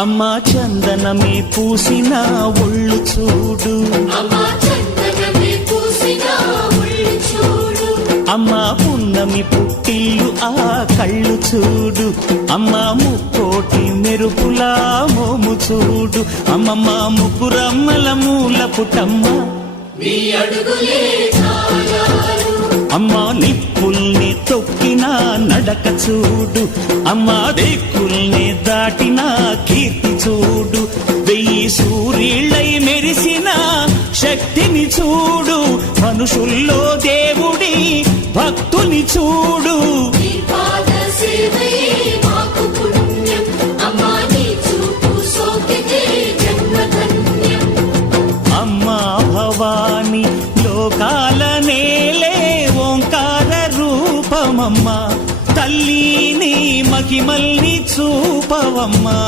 అమ్మా చందనమే పూసిన ఒళ్ళు చూడు, అమ్మా పున్నమి పుట్టిల్లు ఆ కళ్ళు చూడు, అమ్మా ముక్కోటి మెరుపులా మోము చూడు, అమ్మమ్మ ముగ్గురమ్మల మూల పుటమ్మ అమ్మా నిప్పుల్ని తొక్కిన నడక చూడు, అమ్మా దిక్కుల్ని దాటిన కీర్తి చూడు, 1000 సూర్యుళ్ళై మెరిసిన శక్తిని చూడు, మనుషుల్లో దేవుడి భక్తుని చూడు. అమ్మా భవాని లోకాల నేలే ఓంకార రూపమమ్మా, తల్లిని మహిమల్ని చూపవమ్మా.